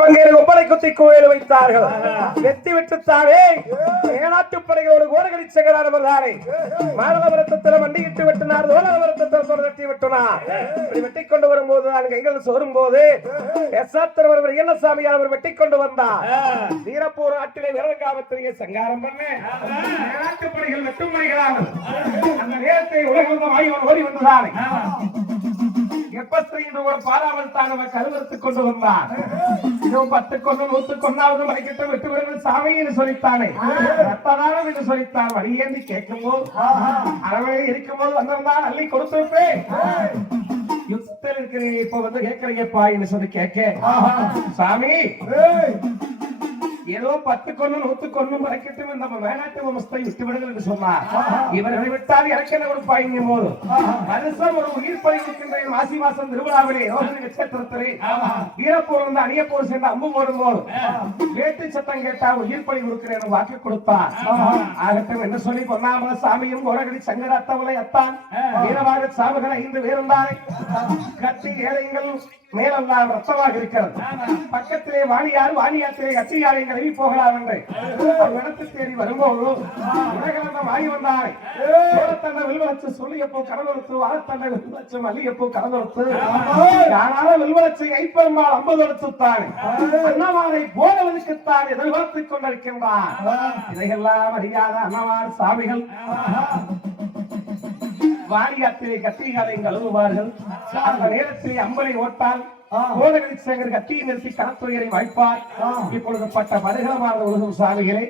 பங்கேற்க ஒப்பனை குத்தி கோயில் வைத்தார்கள். வெற்றி விட்டுத்தானே ஏனாட்டு படைகளோடு கோரகடி செங்கரானவர் தானே மாரலவரத்தில் மண்டியிட்டு வெட்டினார். தோலவரத்தில் தொடர்த்தி விட்டுனார். வெட்டி கொண்டு வரும்போது நான் கைகள் சோரும் போது எஸ்ஆத்தரவர் என்ன சாமியானவர் வெட்டி கொண்டு வந்தார். வீரப்பூர் நாட்டிலே வீரகாமத்திலேயே சங்காரம் பண்ண ஏனாட்டு படைகள் வெட்டும் படைகளாக அந்த நேரத்தை உலகம் ஓடி வந்ததானே எப்பஸ்திரி என்று ஒரு பாராமல் தாங்க கருவறுத்துக் கொண்டு வந்தார். 10 கொண்டு 100 கொண்டாவது மறைக்கிட்ட விட்டு விடுங்கள் சாமி என்று சொல்லித்தானே ரத்தனாரம் என்று சொல்லித்தார். வழியேந்தி கேட்கும் போது அறவழி இருக்கும் போது வந்திருந்தால் அள்ளி கொடுத்திருப்பேன். யுத்தத்தில் இருக்கிறேன் இப்ப வந்து கேட்கிறீங்கப்பா என்று சொல்லி கேட்க சாமி ஏதோ 10 கொண்டு 100 கொண்டு மறைக்கட்டும் நம்ம வேணாட்டு வம்சத்தை விட்டு விடுங்கள் என்று சொன்னார். இவர்களை விட்டால் எனக்கு என்ன கொடுப்பாங்க போது வருஷம் ஒரு உயிர் பலி இருக்கின்ற மாசி மாசம் திருவிழாவிலே ரோஹிணி நட்சத்திரத்திலே வீரப்போர் வந்து அணியப்போர் சேர்ந்து அம்பு போடும் போது வேட்டு சத்தம் கேட்டா உயிர் பலி கொடுக்கிறேன் வாக்கு கொடுத்தார். ஆகட்டும் என்ன சொல்லி பொன்னாமல சாமியும் கோரகடி சங்கராத்தவளை அத்தான் வீரமாக சாவுகள் 5 பேருந்தானே கத்தி ஏழைகள் மேலெல்லாம் ரத்தமாக இருக்கிறது. பக்கத்திலே வாணியாத்திலே கத்தியாரை கழுவி போகலாம் என்று இடத்தை தேடி வரும்போது உலகம் வாங்கி வந்தாரை சோழத்தண்டை வில்வலச்சு சொல்லியப்போ கடலொடுத்து வாழத்தண்டை வில்வலச்சு மல்லியப்போ கடலொடுத்து யாரால வில்வலச்சை ஐப்பெருமாள் 50 எடுத்துத்தானே அண்ணமாரை போனவனுக்குத்தான் எதிர்பார்த்துக் கொண்டிருக்கின்றார். இதையெல்லாம் அறியாத அண்ணமார் சாமிகள் வாரியாத்திரை கத்திரிகாலை கழுவுவார்கள். அந்த நேரத்தில் அம்பலை ஓட்டால் கோடகடி சேகர் கத்தியை நிறுத்தி கணத்துறையை வாய்ப்பார். இப்பொழுது பட்ட பரிகரமான உலகம் சாமிகளை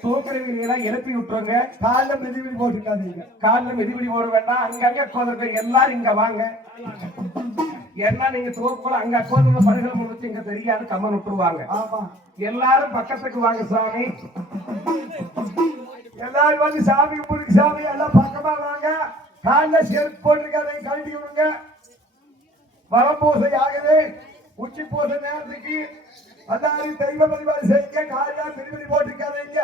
தூக்கரவியெல்லாம் எழுப்பி விட்டுருங்க. காலில் மிதிபிடி போட்டுக்காதீங்க. காலில் மிதிபிடி போட வேண்டாம். அங்கங்க கோதர்கள் எல்லாரும் இங்க வாங்க. என்ன நீங்க தோப்போல அங்க கோதல பரிகரம் முடிச்சு இங்க தெரியாது கம்மன் விட்டுருவாங்க. எல்லாரும் பக்கத்துக்கு வாங்க சாமி. எல்லாரும் வந்து சாமி கும்பிடுங்க. சாமி எல்லாம் பக்கமா வாங்க. காலில் செருப்பு போட்டிருக்காதை கழட்டி விடுங்க. வரப்போசை ஆகுது. உச்சி போசை நேரத்துக்கு எல்லாரும் தெய்வ வழிபாடு செய்யுங்க. காலியா திருப்பதி போட்டிருக்காதீங்க.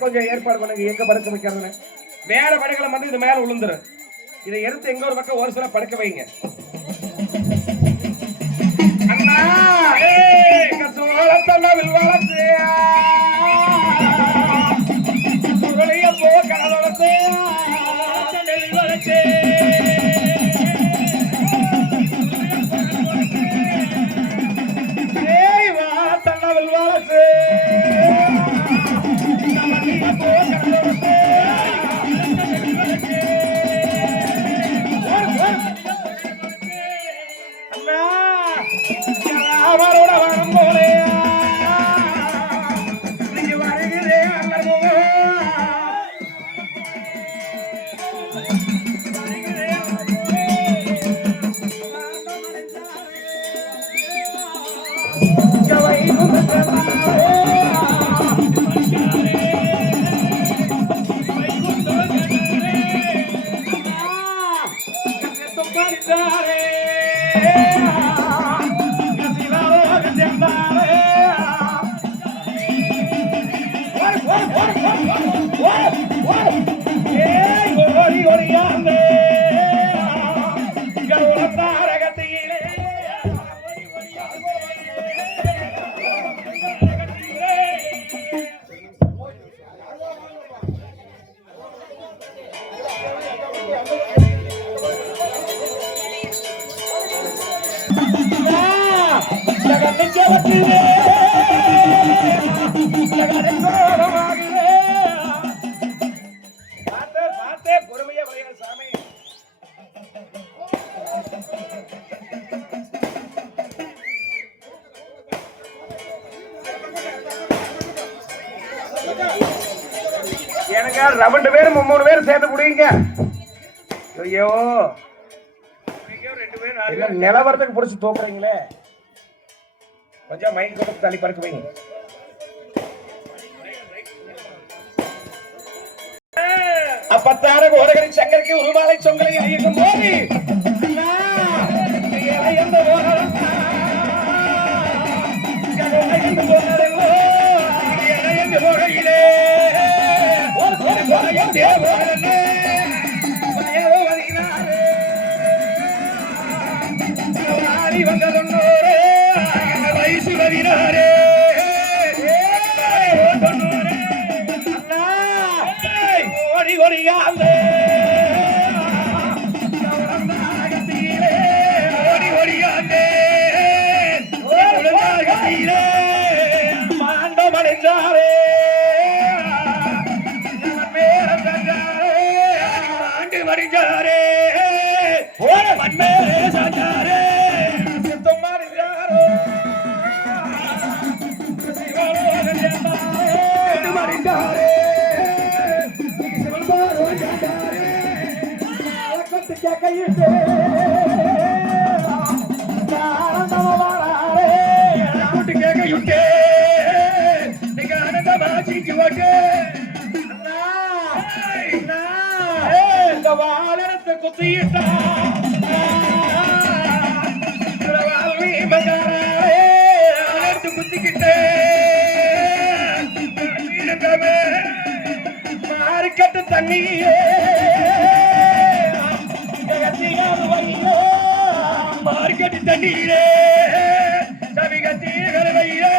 கொஞ்சம் ஏற்பாடு பண்ணுங்க. எங்க படுக்க வைக்கிறது வேற படுகளை வந்து இது மேல விழுந்துரு. இதை எடுத்து எங்க ஒரு பக்கம் ஒரு சில படுக்க வைங்க. அண்ணா சோழத்தண்ணவில் வளர்த்து போ கடலத்து வளர்த்து தண்ணவில் வளர்த்து அவரோட வரும் போலே எனக்கு 2 பேரும் 3 பேரும் சேர்ந்து குடிங்க. ஐயோ நிலவரத்துக்கு பிடிச்சி தூக்குறீங்களே, கொஞ்சம் மைண்ட் கொடுத்து தள்ளி படுக்க வைங்க. அப்பத்தான கோரகரி சங்கருக்கு உருமாலை சொங்களை ஐயக்கும் போது வயசு 16 ஓடி ஓடியாலே ஓடி ஓடியாலே மாண்டம் அடைஞ்சாரே ஆண்டு மடிஞ்சாரே மண்மேலே சாஞ்சாரே வாழத்தை குத்திட்டா குத்திக்கிட்டே மாறிக்கட்டு தண்ணியே மாறிக்கட்டு தண்ணீரே சவிகத்தீர்கள் வையே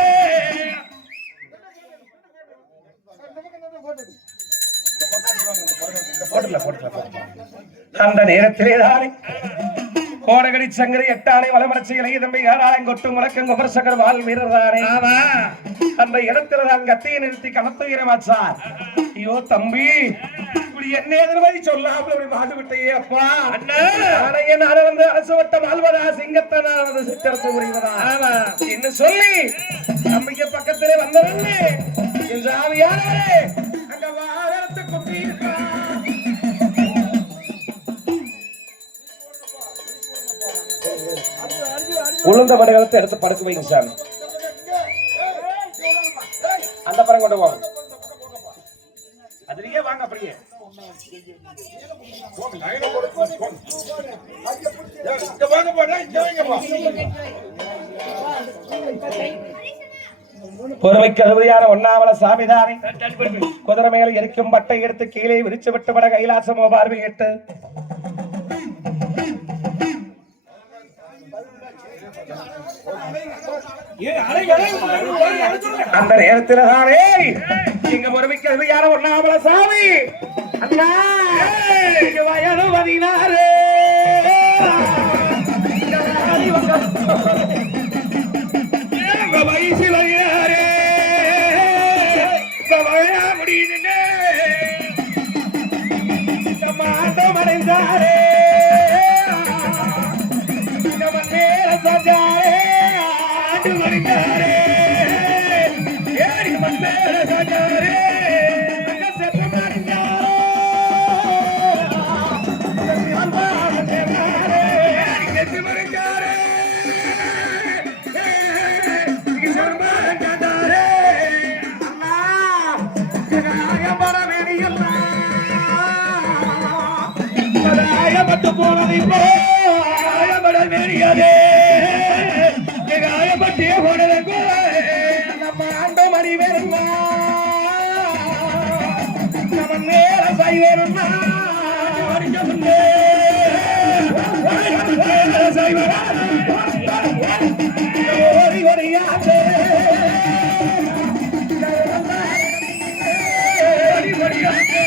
அந்த நேரத்திலே தானே கோடகடி சங்கரை 8 ஆணை வளமரட்சி இளைய தம்பி ஏராளம் கொட்டு முழக்கம் குமரசகர் வாழ் வீரர் தானே. அந்த இடத்துல தான் கத்தியை நிறுத்தி கமத்துகிறமாச்சார். ஐயோ தம்பி, இப்படி என்ன எதிர்மதி சொல்லாமல் அப்படி மாண்டு விட்டையே அப்பா. அண்ணன் வந்து அரசு வட்டம் ஆழ்வதா சிங்கத்தனானது சித்தரசு புரிவதா என்று சொல்லி நம்பிக்கை பக்கத்திலே வந்தவன்னு என் சாமியாரே அங்க வாரத்து குத்தி இருக்கா. உளுந்த மடைகளத்தை எடுத்து படுக்க வைங்க சாமி. அந்த படம் கொண்டு போங்க, அதுலயே வாங்க அப்படியே. பொறுமைக்கு அறுபதியான ஒன்னாவள சாமிதானே குதிரை மேல இருக்கும் பட்டை எடுத்து கீழே விரிச்சு விட்டு பட கைலாசமோ பார்வையிட்டு அந்த நேரத்தில் தானே இங்க பொறுமைக்கு யார ஒன்னாமல சாமி அண்ணா வயது 16 வயசு 16 முடியுது மாட்டம் அடைந்தாரே சஜாரே ஆண்டு மணிக்காரே ஏறி மண்மேல சஜாரே செத்து மறிஞ்சாரோ செத்து மறிஞ்சாரே பட்டு போனது இப்போ மேரியாதே காயப்பட்டிய போனதுக்கு நம்ம ஆண்டோ மணி வேணுமா நம்ம நேர சை வேணுமா ஓடி ஓடியாதே ஓடி ஓடியாதே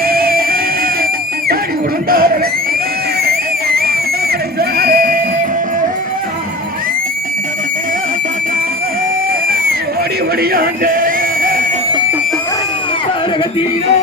ஒடியாண்டே தாரகத்தீரே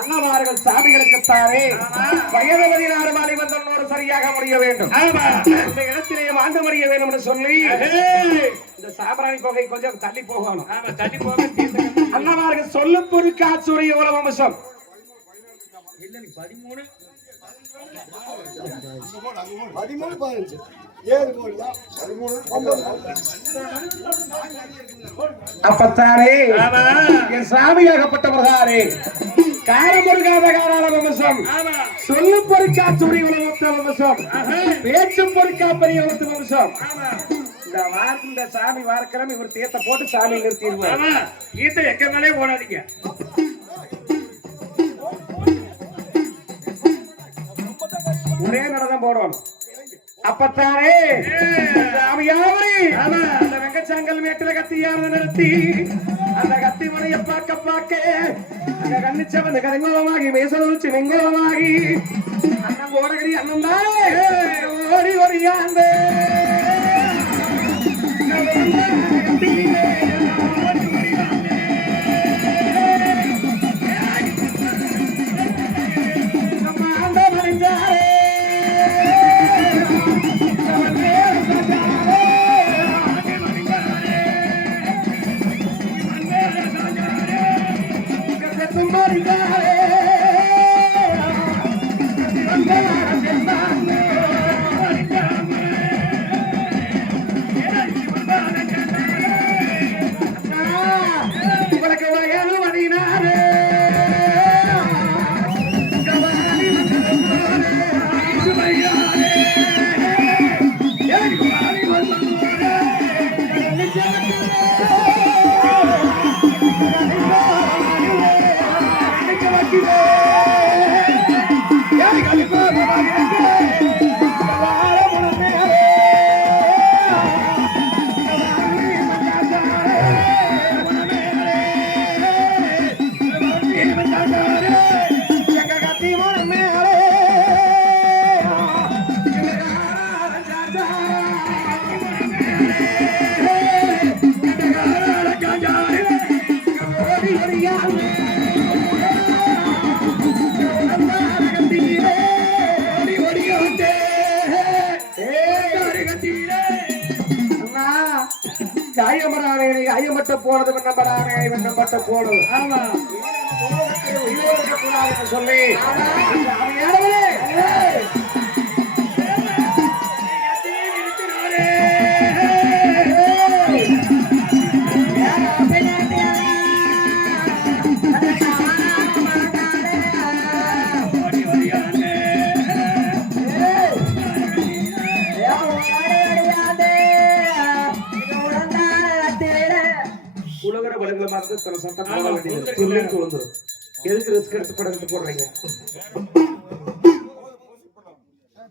அண்ணமார்கள் சாமிகளுக்குத்தானே வயது 16 மாலை வந்தோடு சரியாக முடிய வேண்டும். இந்த இடத்திலேயே ஆண்டு முடிய வேண்டும் என்று சொல்லி இந்த சாம்பிராணி போகை கொஞ்சம் தள்ளி போகணும். தள்ளி போக அண்ணமார்கள் சொல்லும் ஒரு காட்சுடைய உலக வம்சம் 13 அப்பத்தாரே என் சாமியாகப்பட்டவர்களே காரமுருகாத காராள வம்சம் சொல்லும் பொறுக்கா சுடி உலகத்த வம்சம் பேச்சும் பொறுக்கா பெரிய வம்சம். இந்த சாமி வாரக்கிழமை இவர் தீர்த்த போட்டு சாமி நிறுத்திடுவார். தீர்த்த எங்க மேலே போடாதீங்க. ஒரே நடனம் போடணும். அப்பத்தானே சாமியாவரி அந்த வெங்கச்சாங்கல் மேட்டில கத்தியானது நிறுத்தி அந்த கத்தி மணிய பார்க்க அந்த கண்ணிச்சவந்த கரைங்கோலமாகி மேசலூச்சி வெங்கோலமாகி அண்ணன் ஓடகடி அண்ணன் தான் ஓடி ஓடியாந்த ஐயமட்ட போனது வெண்ணப்பட்ட போனது. ஆமா சொல்லி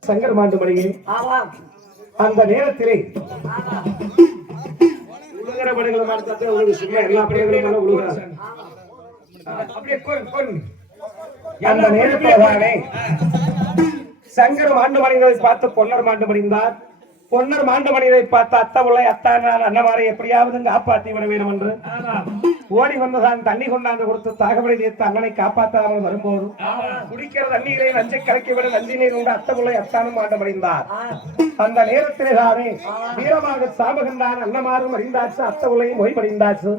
சங்கர் மாட்டு மணியே அந்த நேரத்திலே உலகர படங்களை மாட்டாத ஒரு சும்மா எல்லா படங்களும் உலகர அந்த நேரத்திலே சங்கர் மாட்டு மணிகளை பார்த்து பொன்னர் மாட்டு மணிந்தார். பொன்னர் மாண்டு மனிதை பார்த்த அத்தமுள்ள அத்தானால் அன்னமாரை எப்படியாவது காப்பாற்றி விட வேண்டும் என்று ஓடி வந்ததான் தண்ணி கொண்டாந்து கொடுத்து தாகவலை தீர்த்து அண்ணனை காப்பாற்றாமல் வரும்போது குடிக்கிற தண்ணீரை நஞ்சை கலக்கி விட நஞ்சி நீர் உண்டு அத்தமுள்ள அத்தானும் மாண்டு மடிந்தார். அந்த நேரத்திலே தானே வீரமாக சாபகண்டான் அன்னமாரும் அறிந்தாச்சு அத்தமுள்ளையும் ஓய்வடைந்தாச்சு.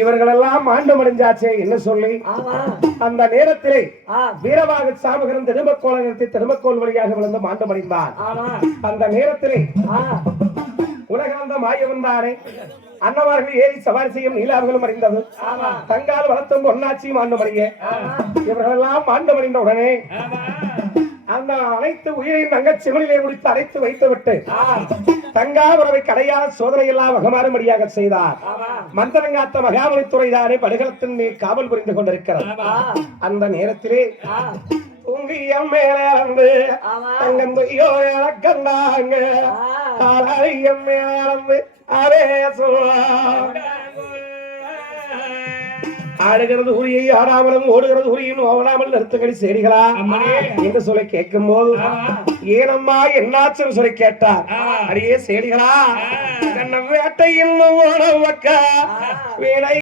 இவர்களெல்லாம் ஆண்டு மடிஞ்சாச்சே என்ன சொல்லி அந்த நேரத்திலே வீரமாக சாமகரன் திருமக்கோளை நிறுத்தி திருமக்கோள் வழியாக விழுந்து மாண்டு மடிந்தார். அந்த நேரத்திலே உலகாந்த மாயவன் தானே அன்னவார்கள் ஏறி சவாரி செய்யும் நீலாவர்களும் அறிந்தது. தங்கால் வளர்த்தும் பொன்னாட்சியும் ஆண்டு மடிய இவர்களெல்லாம் ஆண்டு மடிந்த உடனே அந்த அனைத்து உயிரையும் தங்க சிவனிலே முடித்து அடைத்து வைத்து விட்டு தங்காபுரவை கடையால் சோதனை எல்லாம் வகமாறும்படியாக செய்தார். மந்திரங்காத்த மகாபலித்துறைதானே படுகளத்தின் மீது காவல் புரிந்து கொண்டிருக்கிறார். அந்த நேரத்திலே உங்கியம் மேலே வந்து தங்கம்பையோ இழக்கண்டாங்க காலையம் மேலே வந்து அரே சொல்ல ஆடுகிறது உரியை ஆடாமலும் ஓடுகிறது உரியும் ஓடாமல் நிறுத்தக்கடி சேரிகளா என்று சொல்லி கேட்கும் போது ஏனம்மா என்னாச்சுன்னு சொல்லி கேட்டார். அடியே சேரிகளா வேட்டை இன்னும் ஓட வேலை